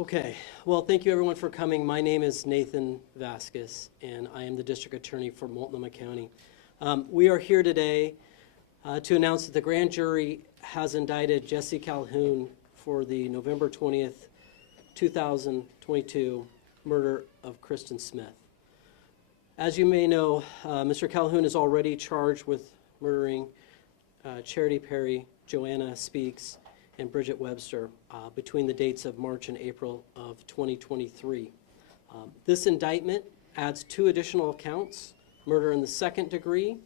Okay, well, thank you everyone for coming. My name is Nathan Vasquez, and I am the District Attorney for Multnomah County. We are here today to announce that the grand jury has indicted Jesse Calhoun for the November 20th, 2022 murder of Kristen Smith. As you may know, Mr. Calhoun is already charged with murdering Charity Perry, Joanna Speaks, and Bridget Webster between the dates of March and April of 2023. This indictment adds 2 additional counts, murder in the 2nd degree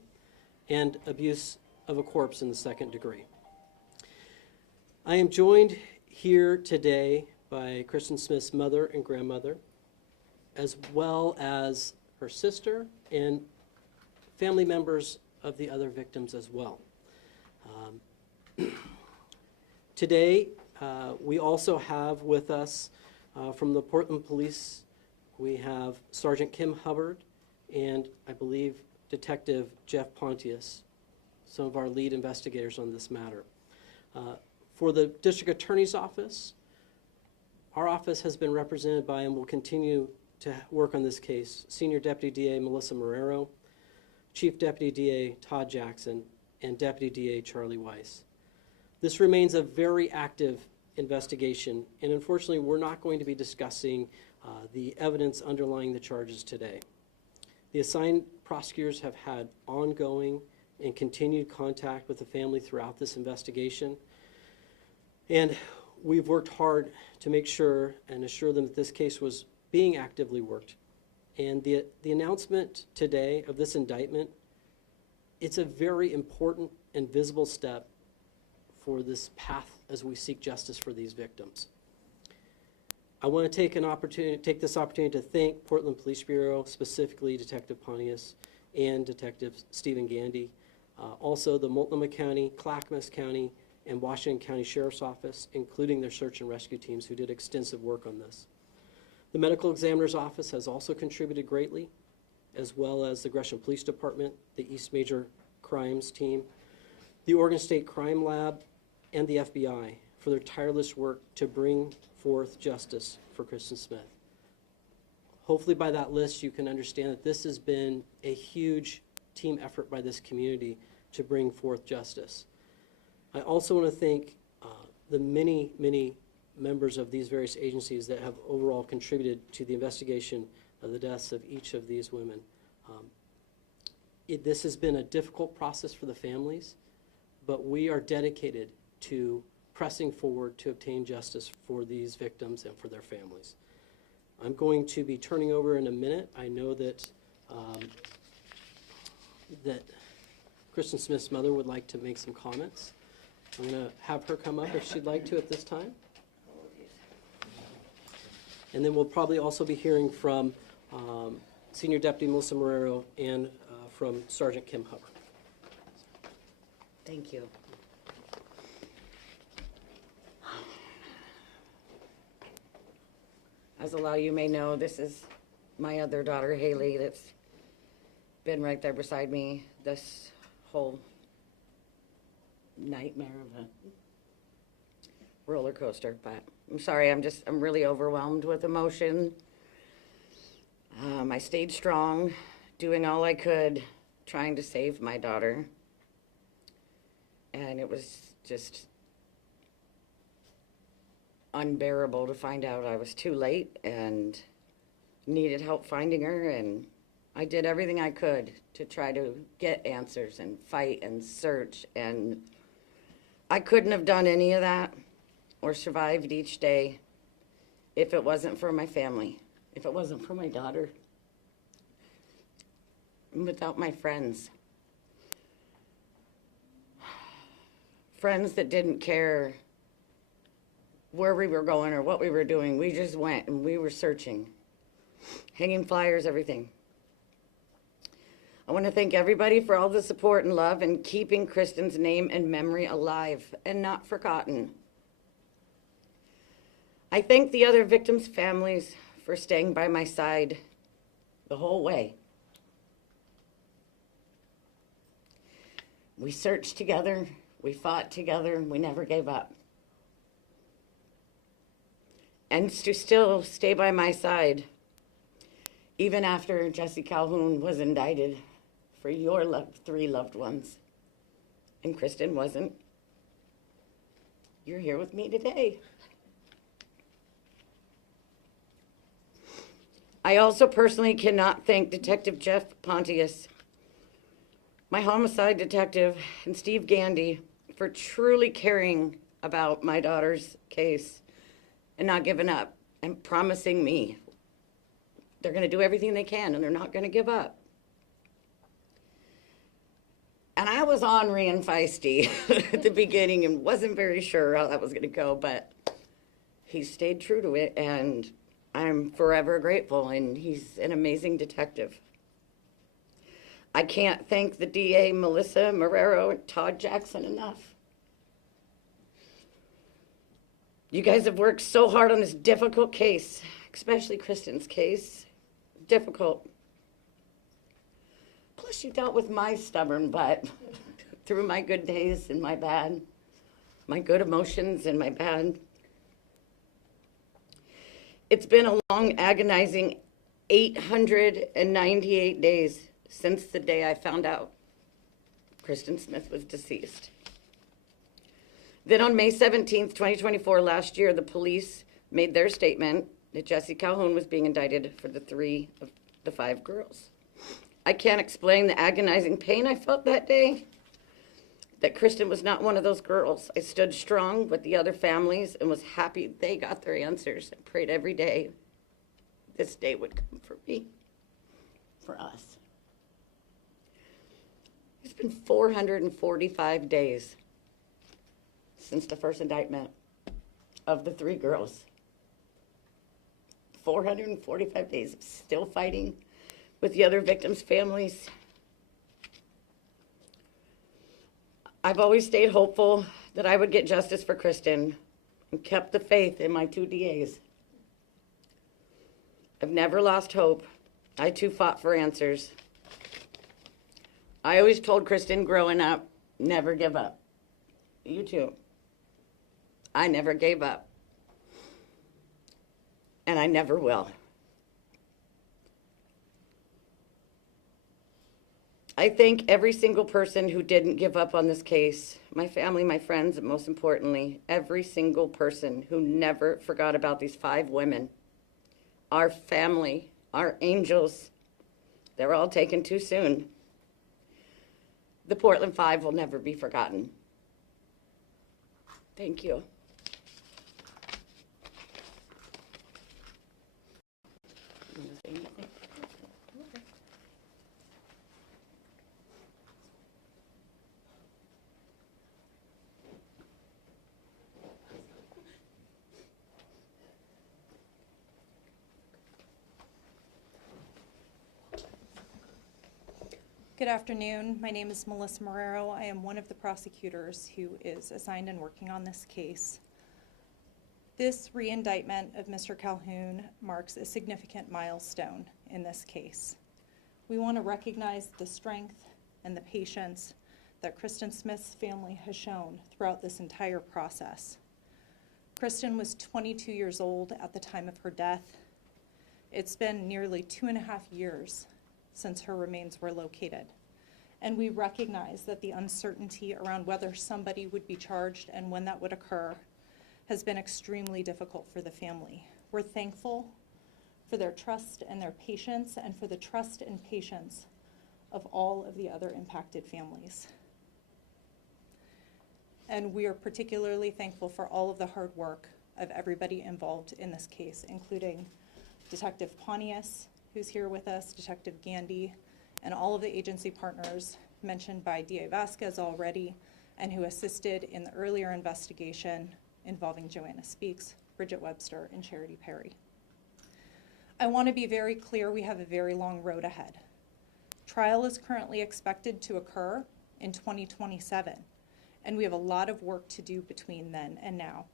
and abuse of a corpse in the 2nd degree. I am joined here today by Kristen Smith's mother and grandmother, as well as her sister and family members of the other victims as well. Today, we also have with us from the Portland Police, we have Sergeant Kim Hubbard and I believe Detective Jeff Pontius, some of our lead investigators on this matter. For the District Attorney's Office, our office has been represented by and will continue to work on this case, Senior Deputy DA Melissa Marrero, Chief Deputy DA Todd Jackson, and Deputy DA Charlie Weiss. This remains a very active investigation, and unfortunately, we're not going to be discussing the evidence underlying the charges today. The assigned prosecutors have had ongoing and continued contact with the family throughout this investigation, and we've worked hard to make sure and assure them that this case was being actively worked. And the announcement today of this indictment, it's a very important and visible step for this path as we seek justice for these victims. I want to take this opportunity to thank Portland Police Bureau, specifically Detective Pontius and Detective Stephen Gandy, also the Multnomah County, Clackamas County, and Washington County Sheriff's Office, including their search and rescue teams who did extensive work on this. The Medical Examiner's Office has also contributed greatly, as well as the Gresham Police Department, the East Major Crimes Team, the Oregon State Crime Lab, and the FBI for their tireless work to bring forth justice for Kristen Smith. Hopefully by that list you can understand that this has been a huge team effort by this community to bring forth justice. I also want to thank the many members of these various agencies that have overall contributed to the investigation of the deaths of each of these women. This has been a difficult process for the families, but we are dedicated to pressing forward to obtain justice for these victims and for their families. I'm going to be turning over in a minute. I know that that Kristen Smith's mother would like to make some comments. I'm going to have her come up if she'd like to at this time. And then we'll probably also be hearing from Senior Deputy Melissa Marrero and from Sergeant Kim Hubbard. Thank you. As a lot of you may know, this is my other daughter, Haley, that's been right there beside me this whole nightmare of a roller coaster. But I'm sorry, I'm really overwhelmed with emotion. I stayed strong, doing all I could, trying to save my daughter. And it was just unbearable to find out I was too late and needed help finding her, and I did everything I could to try to get answers and fight and search, and I couldn't have done any of that or survived each day if it wasn't for my family, if it wasn't for my daughter, and without my friends. Friends that didn't care where we were going or what we were doing. We just went and we were searching, hanging flyers, everything. I want to thank everybody for all the support and love and keeping Kristen's name and memory alive and not forgotten. I thank the other victims' families for staying by my side the whole way. We searched together, we fought together, and we never gave up. and to still stay by my side, even after Jesse Calhoun was indicted for your 3 loved ones, and Kristen wasn't. You're here with me today. I also personally cannot thank Detective Jeff Pontius, my homicide detective, and Steve Gandy for truly caring about my daughter's case and not giving up and promising me they're going to do everything they can and they're not going to give up. And I was ornery and feisty at the beginning and wasn't very sure how that was going to go, but he stayed true to it, and I'm forever grateful, and he's an amazing detective. I can't thank the DA, Melissa Marrero, and Todd Jackson enough. You guys have worked so hard on this difficult case, especially Kristen's case. Difficult. Plus, you dealt with my stubborn butt through my good days and my bad, my good emotions and my bad. It's been a long, agonizing 898 days since the day I found out Kristen Smith was deceased. Then on May 17th, 2024, last year, the police made their statement that Jesse Calhoun was being indicted for the 3 of the 5 girls. I can't explain the agonizing pain I felt that day, that Kristen was not one of those girls. I stood strong with the other families and was happy they got their answers and prayed every day this day would come for me, for us. It's been 445 days since the first indictment of the 3 girls. 445 days of still fighting with the other victims' families. I've always stayed hopeful that I would get justice for Kristen and kept the faith in my 2 DAs. I've never lost hope. I too fought for answers. I always told Kristen growing up, never give up. You too. I never gave up. And I never will. I thank every single person who didn't give up on this case, my family, my friends, and most importantly, every single person who never forgot about these 5 women, our family, our angels. They were all taken too soon. The Portland 5 will never be forgotten. Thank you. Good afternoon. My name is Melissa Marrero. I am one of the prosecutors who is assigned and working on this case. This re-indictment of Mr. Calhoun marks a significant milestone in this case. We want to recognize the strength and the patience that Kristen Smith's family has shown throughout this entire process. Kristen was 22 years old at the time of her death. It's been nearly 2.5 years since her remains were located. And we recognize that the uncertainty around whether somebody would be charged and when that would occur has been extremely difficult for the family. We're thankful for their trust and their patience, and for the trust and patience of all of the other impacted families. And we are particularly thankful for all of the hard work of everybody involved in this case, including Detective Pontius, who's here with us, Detective Gandy, and all of the agency partners mentioned by DA Vasquez already, and who assisted in the earlier investigation involving Joanna Speaks, Bridget Webster, and Charity Perry. I want to be very clear, we have a very long road ahead. Trial is currently expected to occur in 2027, and we have a lot of work to do between then and now.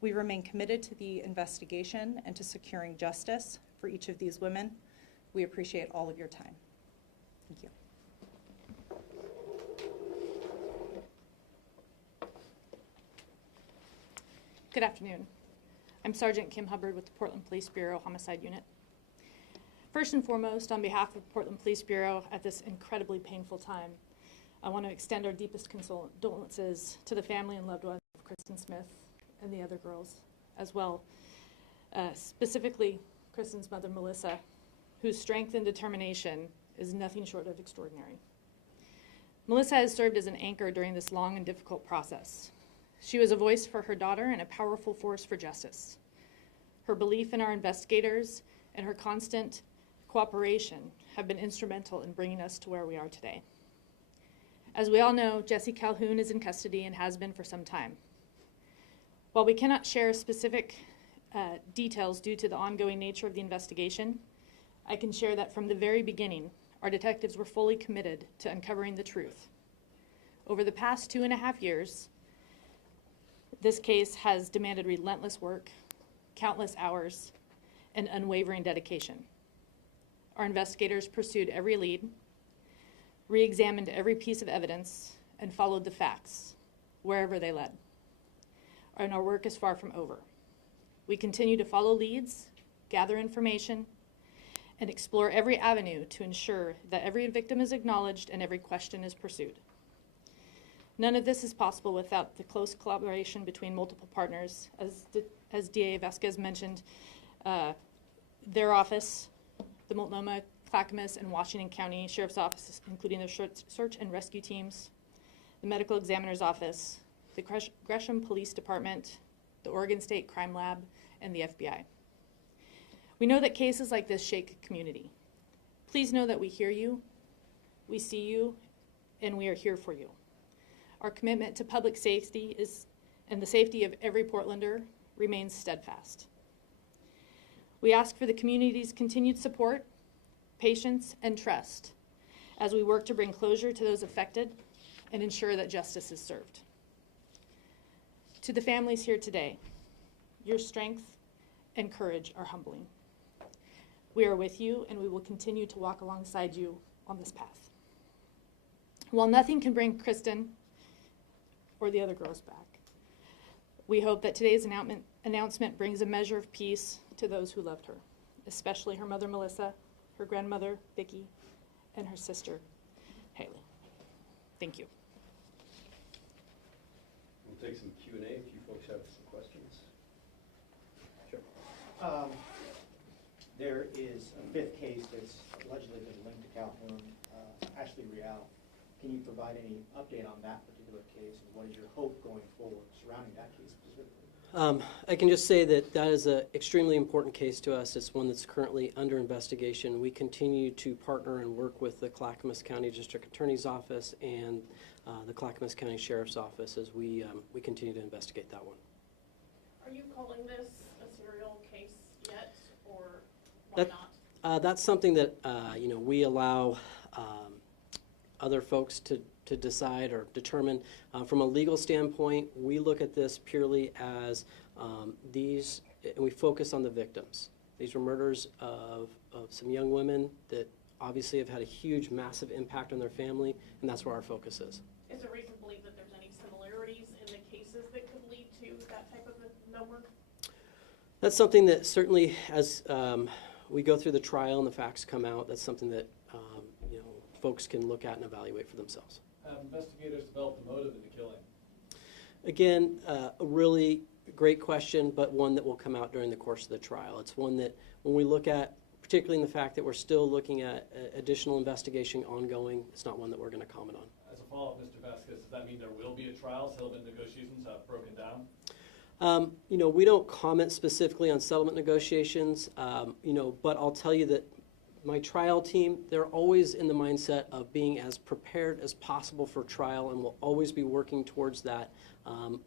We remain committed to the investigation and to securing justice for each of these women. We appreciate all of your time. Thank you. Good afternoon. I'm Sergeant Kim Hubbard with the Portland Police Bureau Homicide Unit. First and foremost, on behalf of the Portland Police Bureau at this incredibly painful time, I want to extend our deepest condolences to the family and loved ones of Kristen Smith and the other girls as well. Specifically, Kristen's mother, Melissa, whose strength and determination is nothing short of extraordinary. Melissa has served as an anchor during this long and difficult process. She was a voice for her daughter and a powerful force for justice. Her belief in our investigators and her constant cooperation have been instrumental in bringing us to where we are today. As we all know, Jesse Calhoun is in custody and has been for some time. While we cannot share specific details due to the ongoing nature of the investigation, I can share that from the very beginning, our detectives were fully committed to uncovering the truth. Over the past 2.5 years, this case has demanded relentless work, countless hours, and unwavering dedication. Our investigators pursued every lead, re-examined every piece of evidence, and followed the facts, wherever they led. And our work is far from over. We continue to follow leads, gather information, and explore every avenue to ensure that every victim is acknowledged and every question is pursued. None of this is possible without the close collaboration between multiple partners. As DA Vasquez mentioned, their office, the Multnomah, Clackamas, and Washington County Sheriff's Offices, including their search and rescue teams, the Medical Examiner's Office, the Gresham Police Department, the Oregon State Crime Lab, and the FBI. We know that cases like this shake a community. Please know that we hear you, we see you, and we are here for you. Our commitment to public safety and the safety of every Portlander remains steadfast. We ask for the community's continued support, patience, and trust as we work to bring closure to those affected and ensure that justice is served. To the families here today, your strength and courage are humbling. We are with you, and we will continue to walk alongside you on this path. While nothing can bring Kristen or the other girls back, we hope that today's announcement brings a measure of peace to those who loved her, especially her mother, Melissa, her grandmother, Vicki, and her sister, Haley. Thank you. We'll take some Q&A if you folks have some questions. Sure. There is a fifth case that's allegedly been linked to Calhoun, Ashley Real. Can you provide any update on that particular case, and what is your hope going forward surrounding that case specifically? I can just say that that is an extremely important case to us. It's one that's currently under investigation. We continue to partner and work with the Clackamas County District Attorney's Office and the Clackamas County Sheriff's Office as we continue to investigate that one. Are you calling this a serial case yet, or why not? That's something that we allow other folks to decide or determine. From a legal standpoint, we look at this purely as and we focus on the victims. These were murders of some young women that obviously have had a huge, massive impact on their family, and that's where our focus is. Is there reason to believe that there's any similarities in the cases that could lead to that type of a number? That's something that certainly, as we go through the trial and the facts come out, that's something that folks can look at and evaluate for themselves. Have investigators developed the motive in the killing? Again, a really great question, but one that will come out during the course of the trial. It's one that when we look at, particularly in the fact that we're still looking at additional investigation ongoing, it's not one that we're going to comment on. As a follow-up, Mr. Vasquez, does that mean there will be a trial? Settlement negotiations have broken down? We don't comment specifically on settlement negotiations, but I'll tell you that my trial team, they're always in the mindset of being as prepared as possible for trial, and will always be working towards that.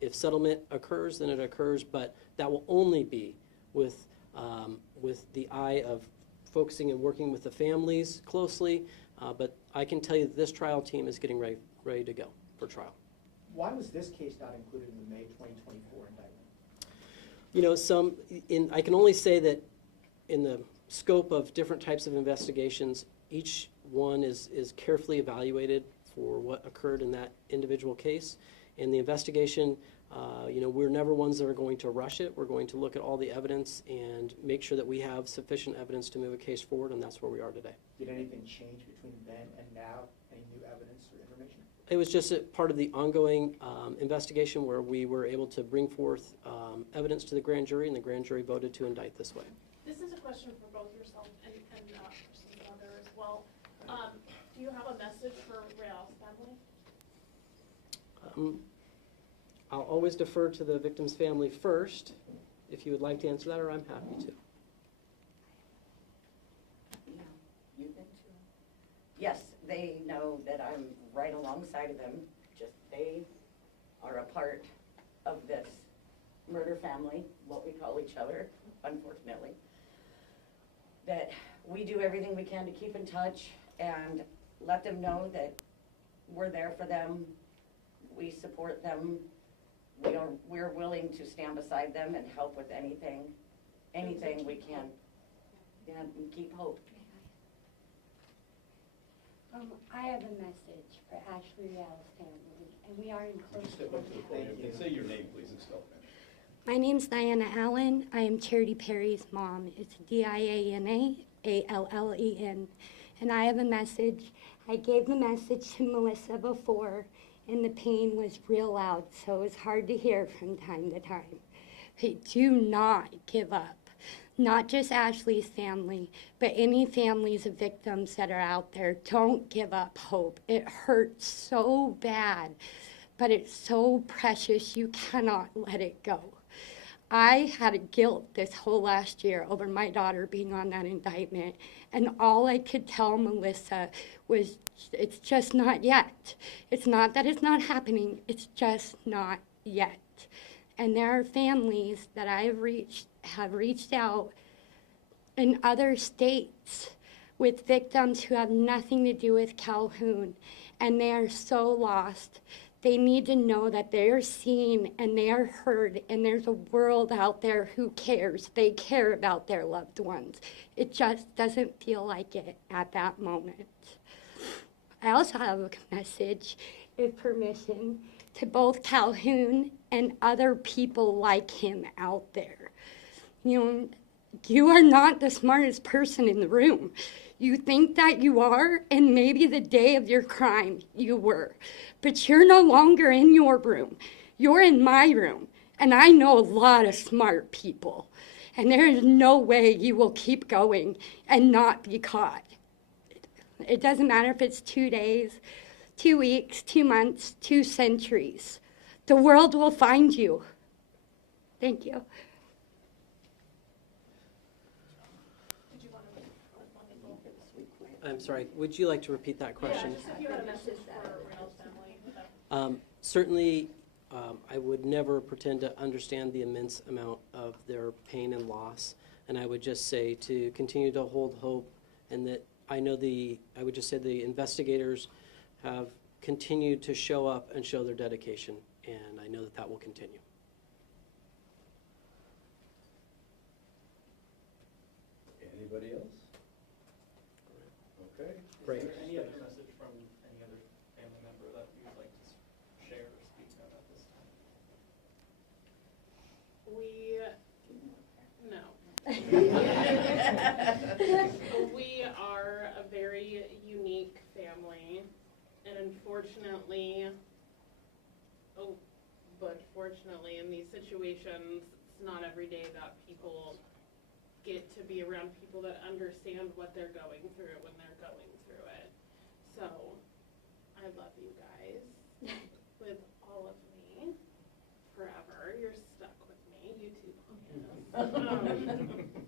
If settlement occurs, then it occurs, but that will only be with the eye of focusing and working with the families closely. But I can tell you that this trial team is getting ready to go for trial. Why was this case not included in the May 2024 indictment? I can only say that in the scope of different types of investigations, each one is carefully evaluated for what occurred in that individual case. And the investigation We're never ones that are going to rush it. We're going to look at all the evidence and make sure that we have sufficient evidence to move a case forward, and that's where we are today. Did anything change between then and now? Any new evidence or information? It was just a part of the ongoing investigation where we were able to bring forth evidence to the grand jury, and the grand jury voted to indict this way. This is a question for both yourself and person's mother as well. Do you have a message for Real's family? I'll always defer to the victim's family first, if you would like to answer that, or I'm happy to. Yeah, you can too. Yes, they know that I'm right alongside of them, just they are a part of this murder family, what we call each other, unfortunately. That we do everything we can to keep in touch and let them know that we're there for them, we support them, we're willing to stand beside them and help with anything we can. Yeah, and keep hope. I have a message for Ashley Real's family, and we are in close Just step up to the contact. podium and say your name, please, and spell it. My name's Diana Allen. I am Charity Perry's mom. It's Diana-Allen. And I have a message. I gave the message to Melissa before, and the pain was real loud, so it was hard to hear from time to time. But do not give up. Not just Ashley's family, but any families of victims that are out there. Don't give up hope. It hurts so bad, but it's so precious you cannot let it go. I had a guilt this whole last year over my daughter being on that indictment, and all I could tell Melissa was, it's just not yet. It's not that it's not happening, it's just not yet. And there are families that have reached out in other states with victims who have nothing to do with Calhoun, and they are so lost. They need to know that they are seen and they are heard, and there's a world out there who cares. They care about their loved ones. It just doesn't feel like it at that moment. I also have a message, if permission, to both Calhoun and other people like him out there. You are not the smartest person in the room. You think that you are, and maybe the day of your crime you were. But you're no longer in your room. You're in my room. And I know a lot of smart people. And there is no way you will keep going and not be caught. It doesn't matter if it's 2 days, 2 weeks, 2 months, 2 centuries. The world will find you. Thank you. Did you want to I'm sorry, would you like to repeat that question? Yeah, just if you had a message for Real's family. Certainly, I would never pretend to understand the immense amount of their pain and loss, and I would just say to continue to hold hope, and that I would just say the investigators have continued to show up and show their dedication, and I know that that will continue. Anybody else? Okay. Great. Is there any other message from any other family member that you would like to share or speak of at this time? We are a very unique family, and unfortunately, fortunately, in these situations, it's not every day that people get to be around people that understand what they're going through when they're going through it. So, I love you guys with all of me forever. You're stuck with me. You too, Pontius.